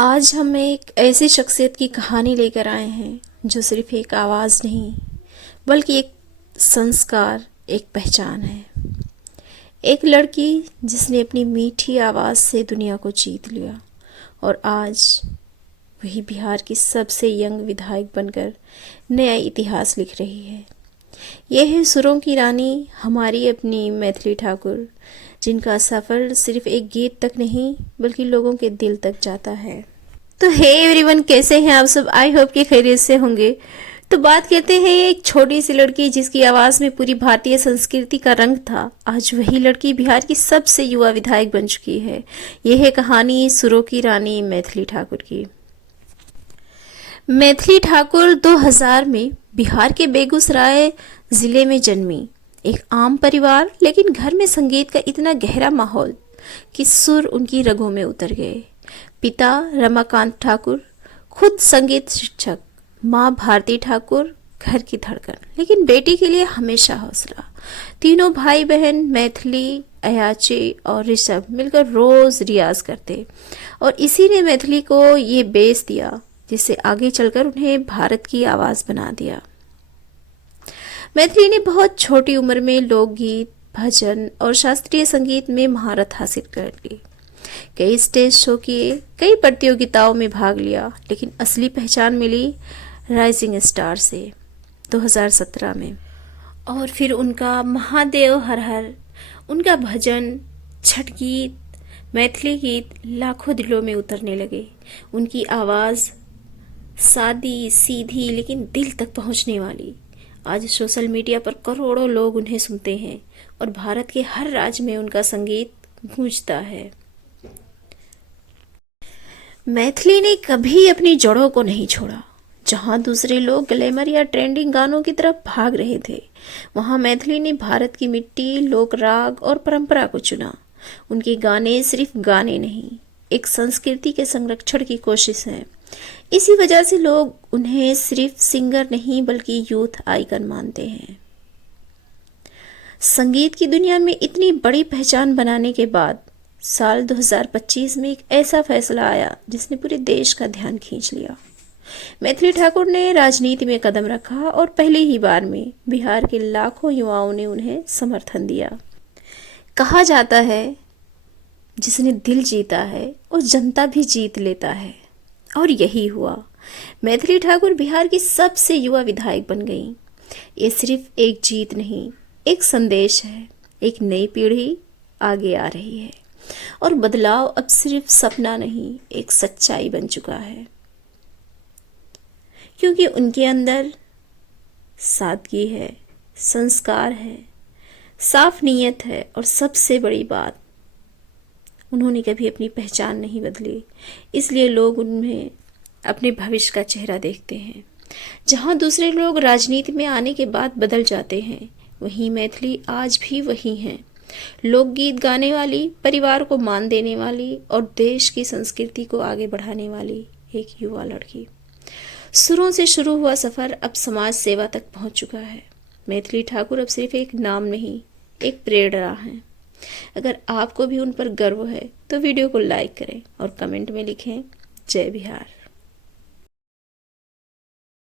आज हम एक ऐसी शख्सियत की कहानी लेकर आए हैं जो सिर्फ एक आवाज़ नहीं बल्कि एक संस्कार, एक पहचान है। एक लड़की जिसने अपनी मीठी आवाज़ से दुनिया को जीत लिया और आज वही बिहार की सबसे यंग विधायक बनकर नया इतिहास लिख रही है। यह है सुरों की रानी, हमारी अपनी मैथिली ठाकुर, जिनका सफ़र सिर्फ एक गीत तक नहीं बल्कि लोगों के दिल तक जाता है। तो हे एवरीवन, कैसे हैं आप सब? आई होप कि खैरियत से होंगे। तो बात करते हैं एक छोटी सी लड़की जिसकी आवाज़ में पूरी भारतीय संस्कृति का रंग था। आज वही लड़की बिहार की सबसे युवा विधायक बन चुकी है। यह है कहानी सुरों की रानी मैथिली ठाकुर की। मैथिली ठाकुर 2000 में बिहार के बेगूसराय ज़िले में जन्मी। एक आम परिवार, लेकिन घर में संगीत का इतना गहरा माहौल कि सुर उनकी रगों में उतर गए। पिता रमाकांत ठाकुर खुद संगीत शिक्षक, माँ भारती ठाकुर घर की धड़कन, लेकिन बेटी के लिए हमेशा हौसला। तीनों भाई बहन मैथिली, अयाची और ऋषभ मिलकर रोज रियाज करते और इसी ने मैथिली को ये बेस दिया जिससे आगे चलकर उन्हें भारत की आवाज़ बना दिया। मैथिली ने बहुत छोटी उम्र में लोकगीत, भजन और शास्त्रीय संगीत में महारत हासिल कर ली। कई स्टेज शो किए, कई प्रतियोगिताओं में भाग लिया, लेकिन असली पहचान मिली राइजिंग स्टार से 2017 में। और फिर उनका महादेव हर हर, उनका भजन, छठ गीत, मैथिली गीत लाखों दिलों में उतरने लगे। उनकी आवाज़ सादी सीधी लेकिन दिल तक पहुंचने वाली। आज सोशल मीडिया पर करोड़ों लोग उन्हें सुनते हैं और भारत के हर राज्य में उनका संगीत गूंजता है। मैथिली ने कभी अपनी जड़ों को नहीं छोड़ा। जहां दूसरे लोग ग्लैमर या ट्रेंडिंग गानों की तरफ भाग रहे थे, वहां मैथिली ने भारत की मिट्टी, लोक राग और परंपरा को चुना। उनके गाने सिर्फ गाने नहीं, एक संस्कृति के संरक्षण की कोशिश है। इसी वजह से लोग उन्हें सिर्फ सिंगर नहीं बल्कि यूथ आइकन मानते हैं। संगीत की दुनिया में इतनी बड़ी पहचान बनाने के बाद साल 2025 में एक ऐसा फैसला आया जिसने पूरे देश का ध्यान खींच लिया। मैथिली ठाकुर ने राजनीति में कदम रखा और पहली ही बार में बिहार के लाखों युवाओं ने उन्हें समर्थन दिया। कहा जाता है, जिसने दिल जीता है वो जनता भी जीत लेता है, और यही हुआ। मैथिली ठाकुर बिहार की सबसे युवा विधायक बन गई। ये सिर्फ एक जीत नहीं, एक संदेश है। एक नई पीढ़ी आगे आ रही है और बदलाव अब सिर्फ सपना नहीं, एक सच्चाई बन चुका है। क्योंकि उनके अंदर सादगी है, संस्कार है, साफ नीयत है और सबसे बड़ी बात, उन्होंने कभी अपनी पहचान नहीं बदली। इसलिए लोग उनमें अपने भविष्य का चेहरा देखते हैं। जहां दूसरे लोग राजनीति में आने के बाद बदल जाते हैं, वहीं मैथिली आज भी वही हैं। लोकगीत गाने वाली, परिवार को मान देने वाली और देश की संस्कृति को आगे बढ़ाने वाली एक युवा लड़की। सुरों से शुरू हुआ सफ़र अब समाज सेवा तक पहुंच चुका है। मैथिली ठाकुर अब सिर्फ एक नाम नहीं, एक प्रेरणा है। अगर आपको भी उन पर गर्व है तो वीडियो को लाइक करें और कमेंट में लिखें, जय बिहार।